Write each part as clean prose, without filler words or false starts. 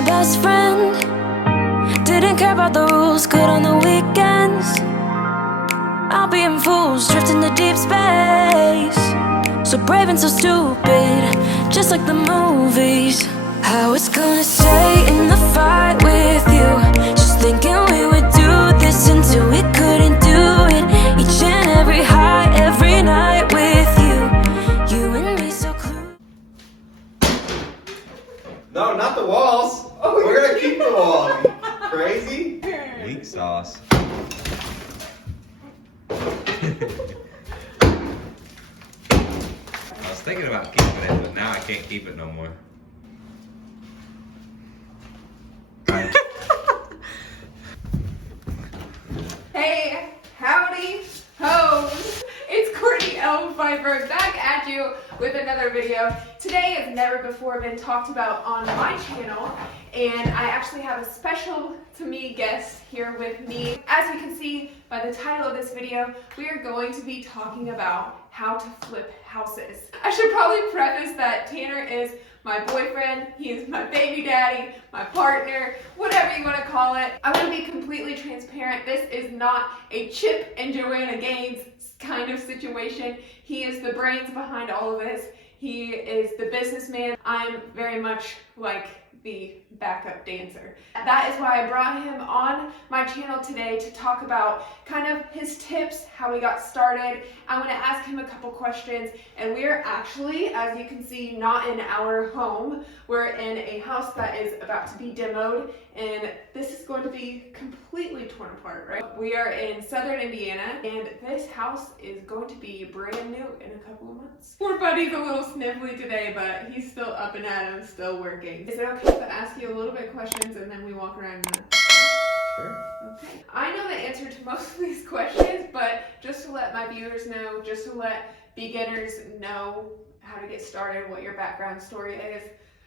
my best friend. Didn't care about the rules, good on the weekends. I'll be in fools, drifting to deep space. So brave and so stupid, just like the movies. I was gonna stay in the fight with you, just thinking we would do this until we couldn't do it. Each and every high, every night with you, you and me so close. No, not the walls. We're gonna keep the walls. Crazy? Weak sauce. I was thinking about keeping it, but now I can't keep it no more. Hey, howdy, hoes. It's Courtney L. Viper back at you with another video. Today has never before been talked about on my channel, and I actually have a special to me guest here with me. As you can see by the title of this video, we are going to be talking about how to flip houses. I should probably preface that Tanner is my boyfriend, he is my baby daddy, my partner, whatever you want to call it. I want to be completely transparent. This is not a Chip and Joanna Gaines kind of situation. He is the brains behind all of this. He is the businessman. I'm very much like the backup dancer. That is why I brought him on my channel today to talk about kind of his tips, how he got started. I want to ask him a couple questions, and we are actually, as you can see, not in our home. We're in a house that is about to be demoed, and this is going to be completely torn apart, right? We are in southern Indiana, and this house is going to be brand new in a couple of months. Poor buddy's a little sniffly today, but he's still up and at 'em, still working. Is it okay if I ask you a little bit of questions and then we walk around the Sure. Okay. I know the answer to most of these questions, but just to let my viewers know, just to let beginners know how to get started, what your background story is.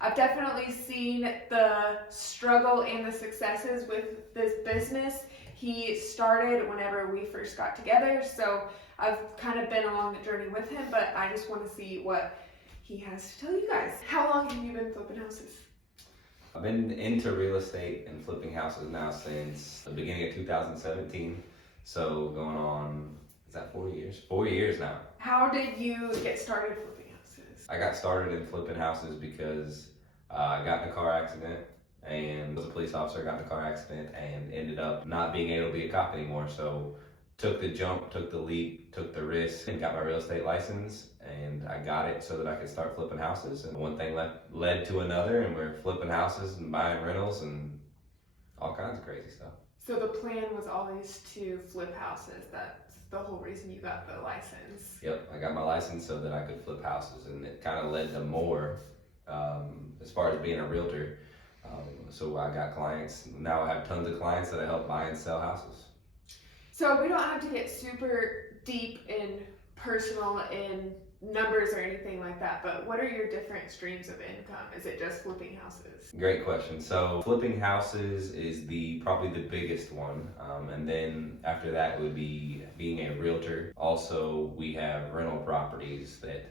I've definitely seen the struggle and the successes with this business. He started whenever we first got together, so I've kind of been along the journey with him, but I just want to see what he has to tell you guys. How long have you been flipping houses? I've been into real estate and flipping houses now since the beginning of 2017. So going on, is that 4 years? 4 years now. How did you get started flipping houses? I got started in flipping houses because I got in a car accident and was a police officer, got in a car accident and ended up not being able to be a cop anymore. So took the jump, took the leap, took the risk, and got my real estate license. And I got it so that I could start flipping houses. And one thing led to another, and we're flipping houses and buying rentals and all kinds of crazy stuff. So the plan was always to flip houses. That's the whole reason you got the license. Yep, I got my license so that I could flip houses, and it kind of led to more as far as being a realtor. So I got clients. Now I have tons of clients that I help buy and sell houses. So we don't have to get super deep in personal in numbers or anything like that, but what are your different streams of income? Is it just flipping houses? Great question. So flipping houses is probably the biggest one, and then after that would be being a realtor. Also, we have rental properties that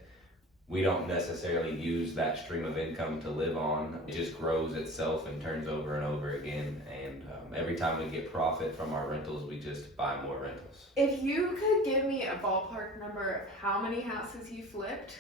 we don't necessarily use that stream of income to live on. It just grows itself and turns over and over again, and every time we get profit from our rentals, we just buy more rentals. If you could give me a ballpark number of how many houses you flipped,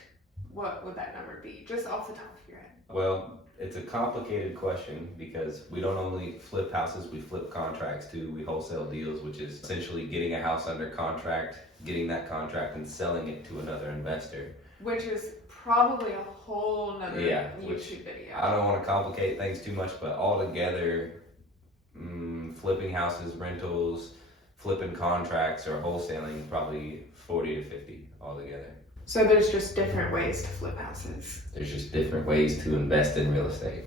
what would that number be, just off the top of your head? Well, it's a complicated question because we don't only flip houses, we flip contracts too. We wholesale deals, which is essentially getting a house under contract, getting that contract and selling it to another investor. Which is probably a whole nother YouTube video. I don't want to complicate things too much, but altogether, flipping houses, rentals, flipping contracts, or wholesaling, probably 40 to 50 altogether. So there's just different ways to flip houses. There's just different ways to invest in real estate.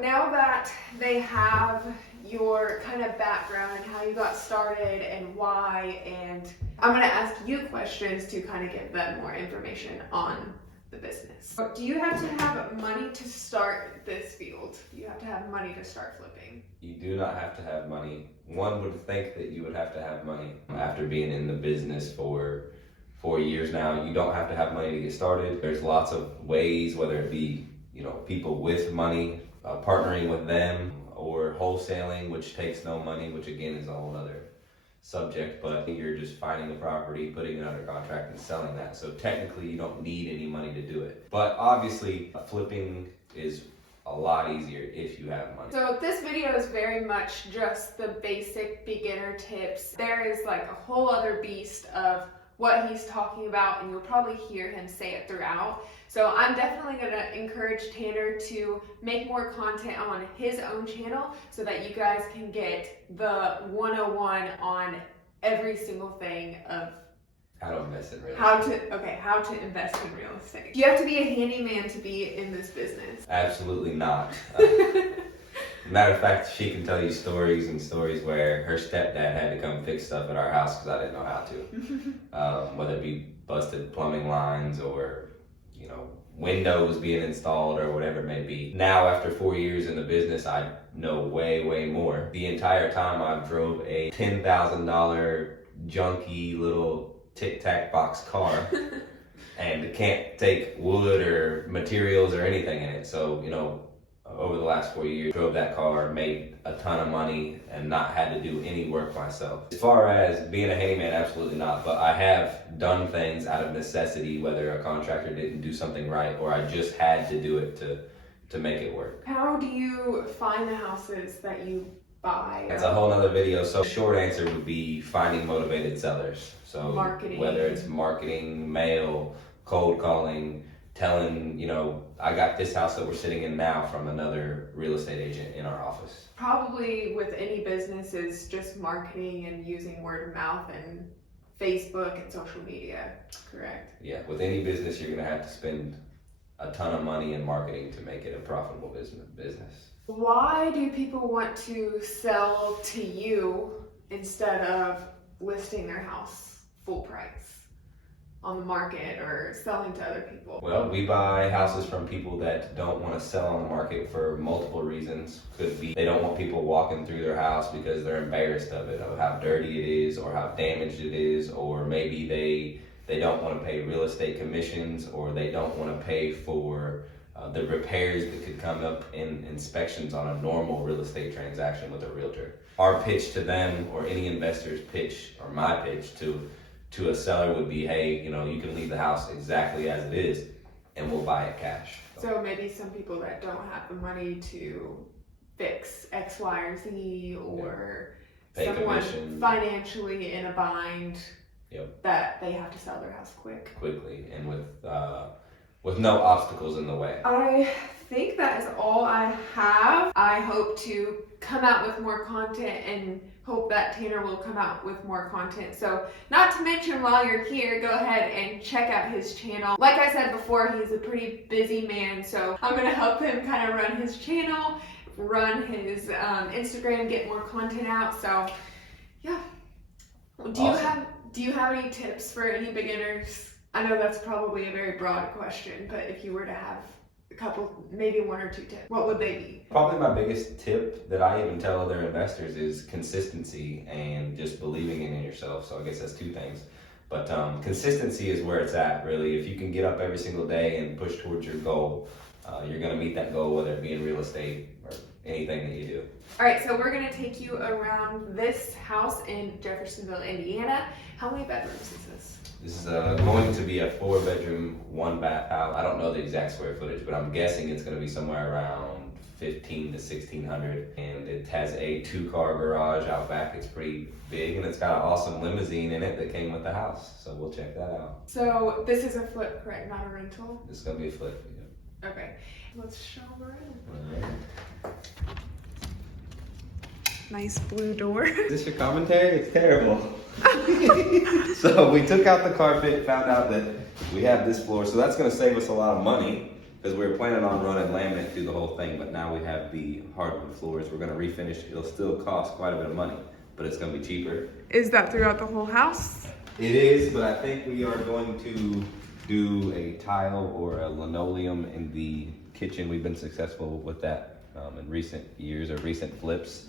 Now that they have your kind of background and how you got started and why, and I'm going to ask you questions to kind of give them more information on the business. Do you have to have money to start this field? Do you have to have money to start flipping? You do not have to have money. One would think that you would have to have money. After being in the business for 4 years now, you don't have to have money to get started. There's lots of ways, whether it be, people with money partnering with them or wholesaling, which takes no money, which again is a whole other subject, but you're just finding a property, putting it under contract and selling that. So technically you don't need any money to do it. But obviously flipping is a lot easier if you have money. So this video is very much just the basic beginner tips. There is like a whole other beast of what he's talking about, and you'll probably hear him say it throughout. So I'm definitely gonna encourage Tanner to make more content on his own channel so that you guys can get the 101 on every single thing of How to invest in real estate. how to invest in real estate. You have to be a handyman to be in this business. Absolutely not. Matter of fact, she can tell you stories and stories where her stepdad had to come fix stuff at our house because I didn't know how to. Whether it be busted plumbing lines or, you know, windows being installed or whatever it may be. Now, after 4 years in the business, I know way, way more. The entire time I drove a $10,000 junky little tic-tac box car and can't take wood or materials or anything in it. So, you know, over the last 4 years, drove that car, made a ton of money, and not had to do any work myself. As far as being a handyman, absolutely not. But I have done things out of necessity, whether a contractor didn't do something right or I just had to do it to make it work. How do you find the houses that you buy? That's a whole nother video. So short answer would be finding motivated sellers. So Marketing. Whether it's marketing, mail, cold calling, telling, you know, I got this house that we're sitting in now from another real estate agent in our office. Probably with any business is just marketing and using word of mouth and Facebook and social media, correct? Yeah, with any business, you're gonna have to spend a ton of money in marketing to make it a profitable business. Why do people want to sell to you instead of listing their house full price on the market or selling to other people? Well, we buy houses from people that don't want to sell on the market for multiple reasons. Could be they don't want people walking through their house because they're embarrassed of it, of how dirty it is or how damaged it is, or maybe they don't want to pay real estate commissions, or they don't want to pay for the repairs that could come up in inspections on a normal real estate transaction with a realtor. Our pitch to them, or any investor's pitch, or my pitch to a seller would be, hey, you know, you can leave the house exactly as it is and we'll buy it cash. So maybe some people that don't have the money to fix X, Y, or Z, or Pay someone commission. financially in a bind, Yep. that they have to sell their house Quickly and with no obstacles in the way. I think that is all I have. I hope to come out with more content and hope that Tanner will come out with more content. So not to mention, while you're here, go ahead and check out his channel. Like I said before, he's a pretty busy man, so I'm gonna help him kind of run his channel, run his Instagram, get more content out. So yeah. Awesome. Do you have any tips for any beginners? I know that's probably a very broad question, but if you were to have a couple, maybe one or two tips, what would they be? Probably my biggest tip that I even tell other investors is consistency and just believing in yourself. So I guess that's two things. But consistency is where it's at, really. If you can get up every single day and push towards your goal, you're going to meet that goal, whether it be in real estate or anything that you do. All right, so we're going to take you around this house in Jeffersonville, Indiana. How many bedrooms is this? This is going to be a 4-bedroom, 1-bath house. I don't know the exact square footage, but I'm guessing it's going to be somewhere around 1,500 to 1,600. And it has a 2-car garage out back. It's pretty big, and it's got an awesome limousine in it that came with the house. So we'll check that out. So this is a flip, correct? Not a rental? It's going to be a flip. Yeah. Okay, let's show around. All right. Nice blue door. Is this your commentary? It's terrible. So we took out the carpet, found out that we have this floor, so that's going to save us a lot of money because we were planning on running laminate through the whole thing, but now we have the hardwood floors. We're going to refinish. It'll still cost quite a bit of money, but it's going to be cheaper. Is that throughout the whole house? It is, but I think we are going to do a tile or a linoleum in the kitchen. We've been successful with that in recent years or recent flips.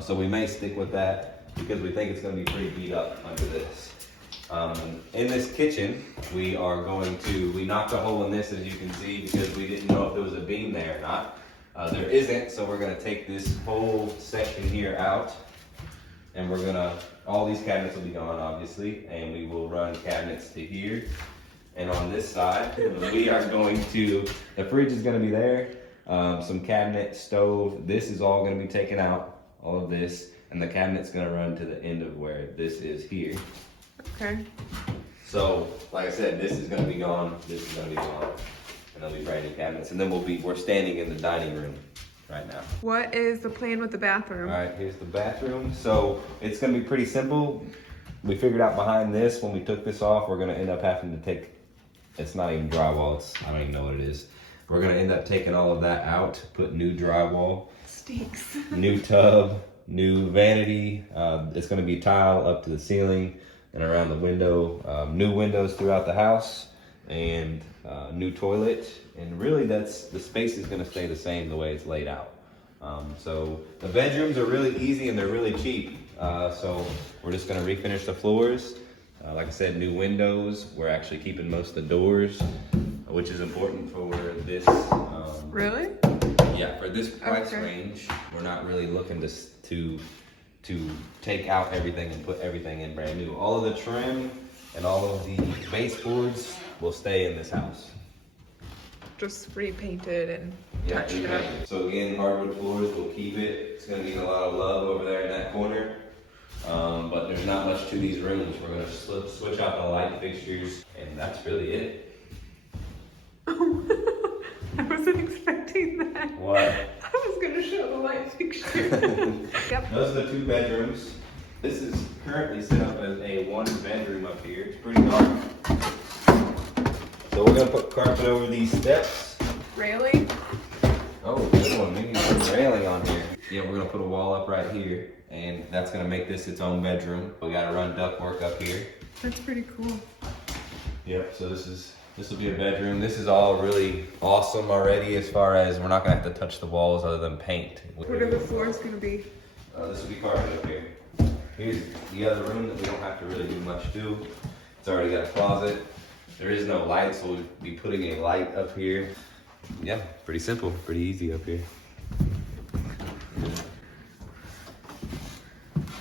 So we may stick with that because we think it's going to be pretty beat up under this. In this kitchen, we knocked a hole in this, as you can see, because we didn't know if there was a beam there or not. There isn't, so we're gonna take this whole section here out, and we're gonna, all these cabinets will be gone, obviously, and we will run cabinets to here. And on this side, we are going to, the fridge is gonna be there, some cabinet, stove, this is all gonna be taken out, all of this, and the cabinet's gonna run to the end of where this is here. Okay. So, like I said, this is gonna be gone, this is gonna be gone, and there'll be brand new cabinets, and then we're standing in the dining room right now. What is the plan with the bathroom? All right, here's the bathroom. So it's gonna be pretty simple. We figured out behind this, when we took this off, we're gonna end up having to take, it's not even drywall, I don't even know what it is. We're gonna end up taking all of that out, put new drywall. Stinks. New tub, new vanity. It's gonna be tile up to the ceiling and around the window. New windows throughout the house, and new toilet. And really, the space is gonna stay the same the way it's laid out. So the bedrooms are really easy and they're really cheap. So we're just gonna refinish the floors. Like I said, new windows. We're actually keeping most of the doors, which is important for this. Really? Yeah, for this price range, we're not really looking to take out everything and put everything in brand new. All of the trim and all of the baseboards will stay in this house. Just repainted and touched up. Repainted. So again, hardwood floors, we'll keep it. It's gonna need a lot of love over there in that corner. But there's not much to these rooms. We're gonna switch out the light fixtures, and that's really it. I wasn't expecting that. What? I was gonna show the light fixture. Yep. Those are the 2 bedrooms. This is currently set up as a 1 bedroom up here. It's pretty dark. So we're gonna put carpet over these steps. Railing? Oh, good one. We need some railing on here. Yeah, we're gonna put a wall up right here, and that's gonna make this its own bedroom. We gotta run ductwork up here. That's pretty cool. Yep, so this will be a bedroom. This is all really awesome already, as far as we're not gonna have to touch the walls other than paint. What are the floors gonna be? This will be carpet up here. Here's the other room that we don't have to really do much to. It's already got a closet. There is no light, so we'll be putting a light up here. Yeah, pretty simple, pretty easy up here.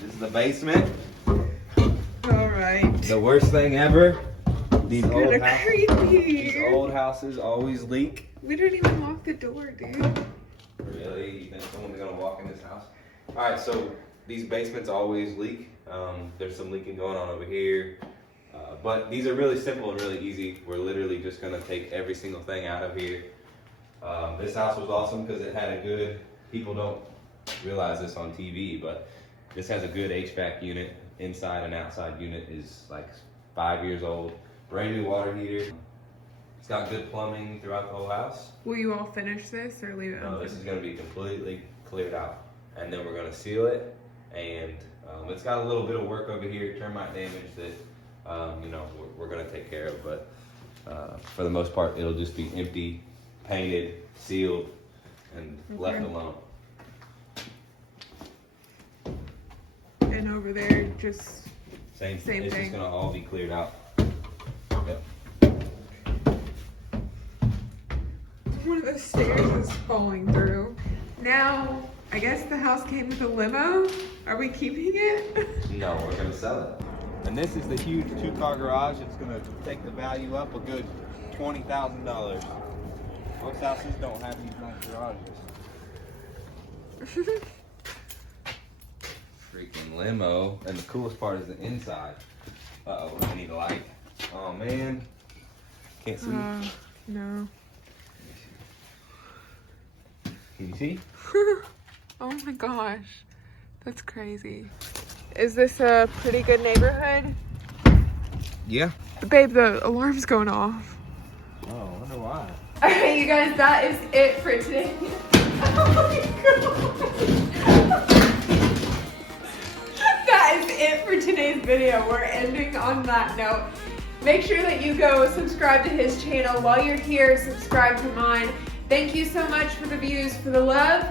This is the basement. All right. The worst thing ever. These Creepy. old houses always leak. We didn't even lock the door, dude. Really? You think someone's gonna walk in this house? All right, so these basements always leak. There's some leaking going on over here. But these are really simple and really easy. We're literally just gonna take every single thing out of here. This house was awesome because it had a good, people don't realize this on TV, but this has a good HVAC unit. Inside and outside unit is like 5 years old. Brand new water heater. It's got good plumbing throughout the whole house. Will you all finish this or leave it No, open? this is gonna be completely cleared out. And then we're gonna seal it. And it's got a little bit of work over here, termite damage that, you know, we're gonna take care of. But for the most part, it'll just be empty, painted, sealed, and left alone. And over there, just Same Same thing. It's thing. just gonna all be cleared out. Yep. one of the stairs is falling through. Now, I guess the house came with a limo. Are we keeping it? No, we're gonna sell it. And this is the huge 2-car garage. It's gonna take the value up a good $20,000. Most houses don't have these nice garages. Freaking limo. And the coolest part is the inside. Uh-oh, I need a light. Oh man. Can't see. No. Can you see? Oh my gosh. That's crazy. Is this a pretty good neighborhood? Yeah. Babe, the alarm's going off. Oh, I wonder why. Alright, you guys, that is it for today. Oh my god. That is it for today's video. We're ending on that note. Make sure that you go subscribe to his channel. While you're here, subscribe to mine. Thank you so much for the views, for the love.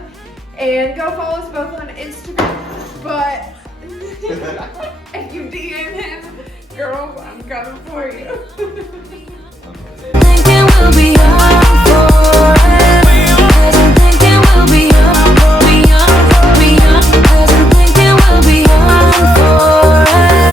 And go follow us both on Instagram. But if you DM him, girl, I'm coming for you. Thinking we'll be